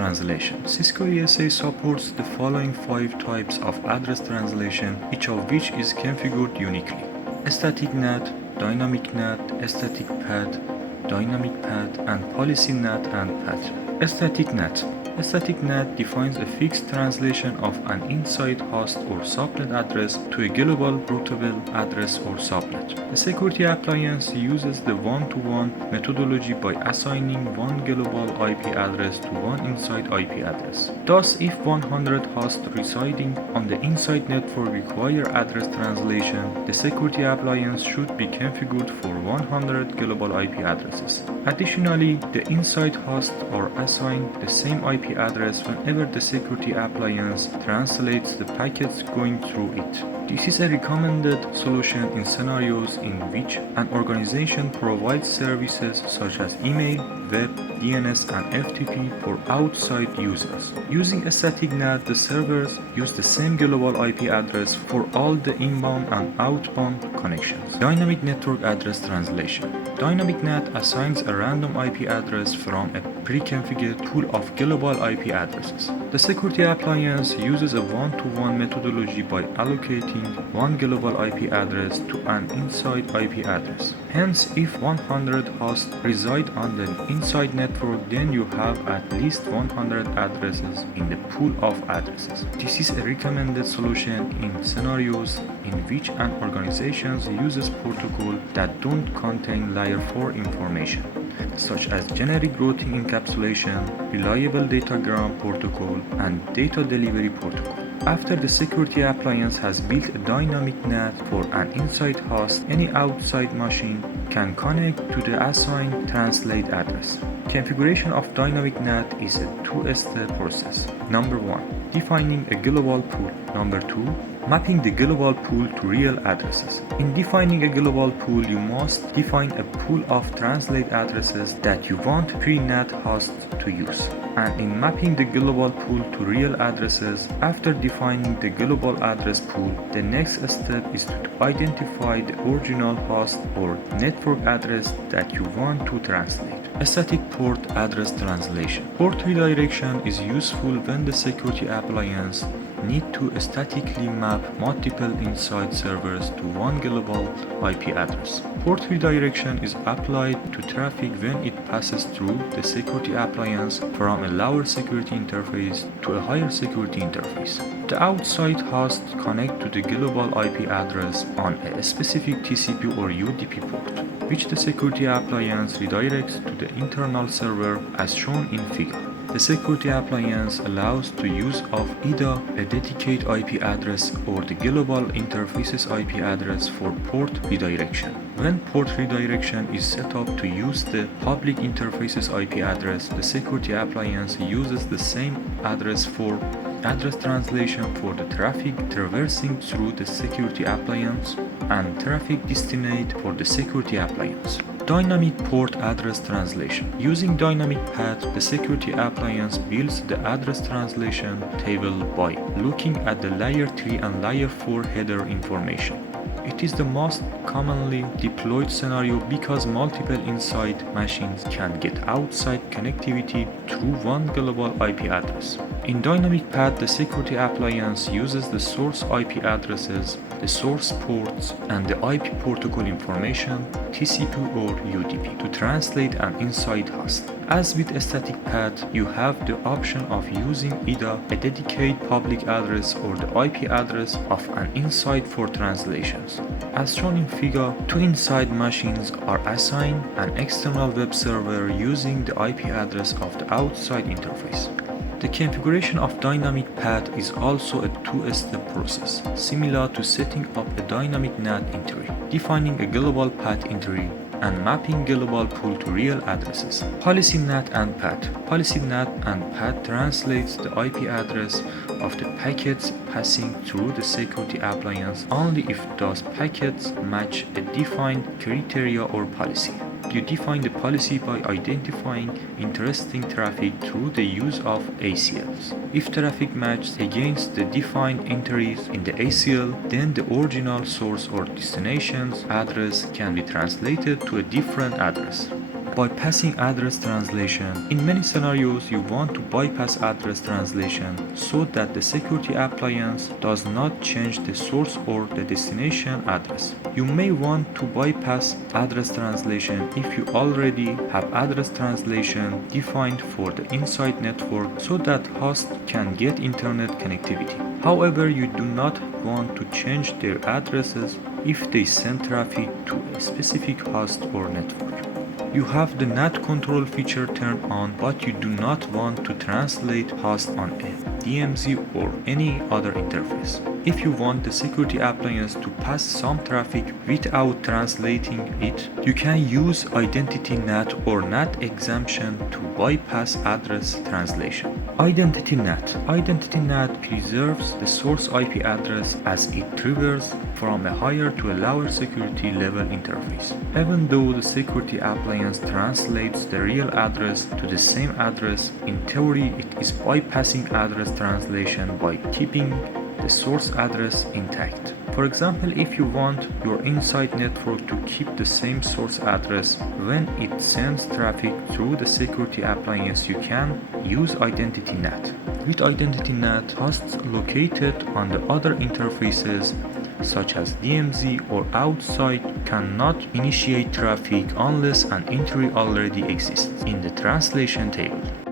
translation. Cisco ASA supports the following 5 types of address translation, each of which is configured uniquely: static NAT, dynamic NAT, static PAT, dynamic PAT, and policy NAT and PAT. Static NAT. Static NAT defines a fixed translation of an inside host or subnet address to a global routable address or subnet. The security appliance uses the one-to-one methodology by assigning one global IP address to one inside IP address. Thus, if 100 hosts residing on the inside network require address translation, the security appliance should be configured for 100 global IP addresses. Additionally, the inside hosts are assigned the same IP address whenever the security appliance translates the packets going through it. This is a recommended solution in scenarios in which an organization provides services such as email, web, DNS, and FTP for outside users. Using a static NAT, the servers use the same global IP address for all the inbound and outbound connections. Dynamic network address translation. Dynamic NAT assigns a random IP address from a pre-configured pool of global IP addresses. The security appliance uses a one-to-one methodology by allocating one global IP address to an inside IP address. Hence, if 100 hosts reside on the inside network, then you have at least 100 addresses in the pool of addresses. This is a recommended solution in scenarios in which an organization uses protocols that don't contain layer 4 information, such as generic routing encapsulation, reliable datagram protocol, and data delivery protocol. After the security appliance has built a dynamic NAT for an inside host, any outside machine can connect to the assigned translate address. Configuration of dynamic NAT is a two-step process. Number 1. Defining a global pool. Number 2. Mapping the global pool to real addresses. In defining a global pool, you must define a pool of translate addresses that you want pre-NAT hosts to use. And in mapping the global pool to real addresses, after defining the global address pool, the next step is to identify the original host or network address that you want to translate. A static port address translation. Port redirection is useful when the security appliance need to statically map multiple inside servers to one global IP address. Port redirection is applied to traffic when it passes through the security appliance from a lower security interface to a higher security interface. The outside hosts connect to the global IP address on a specific TCP or UDP port, which the security appliance redirects to the internal server as shown in figure. The security appliance allows the use of either a dedicated IP address or the global interface's IP address for port redirection. When port redirection is set up to use the public interface's IP address, the security appliance uses the same address for address translation for the traffic traversing through the security appliance and traffic destinate for the security appliance. Dynamic port address translation. Using dynamic PAT, the security appliance builds the address translation table by looking at the layer 3 and layer 4 header information. It is the most commonly deployed scenario because multiple inside machines can get outside connectivity through one global IP address. In dynamic PAT, the security appliance uses the source IP addresses, the source ports, and the IP protocol information, TCP or UDP, to translate an inside host. As with a static PAT, you have the option of using either a dedicated public address or the IP address of an inside for translations. As shown in figure, two inside machines are assigned an external web server using the IP address of the outside interface. The configuration of dynamic PAT is also a two-step process, similar to setting up a dynamic NAT entry, defining a global PAT entry, and mapping global pool to real addresses. Policy NAT and PAT. Policy NAT and PAT translates the IP address of the packets passing through the security appliance only if those packets match a defined criteria or policy. You define the policy by identifying interesting traffic through the use of ACLs. If traffic matches against the defined entries in the ACL, then the original source or destination's address can be translated to a different address. Bypassing address translation. In many scenarios, you want to bypass address translation so that the security appliance does not change the source or the destination address. You may want to bypass address translation if you already have address translation defined for the inside network so that host can get internet connectivity. However, you do not want to change their addresses if they send traffic to a specific host or network. You have the NAT control feature turned on, but you do not want to translate host on a DMZ or any other interface. If you want the security appliance to pass some traffic without translating it, you can use Identity NAT or NAT exemption to bypass address translation. Identity NAT. Identity NAT preserves the source IP address as it traverses from a higher to a lower security level interface. Even though the security appliance translates the real address to the same address, in theory it is bypassing address translation by keeping the source address intact. For example, if you want your inside network to keep the same source address when it sends traffic through the security appliance, you can use Identity NAT. With Identity NAT, hosts located on the other interfaces such as DMZ or outside cannot initiate traffic unless an entry already exists in the translation table.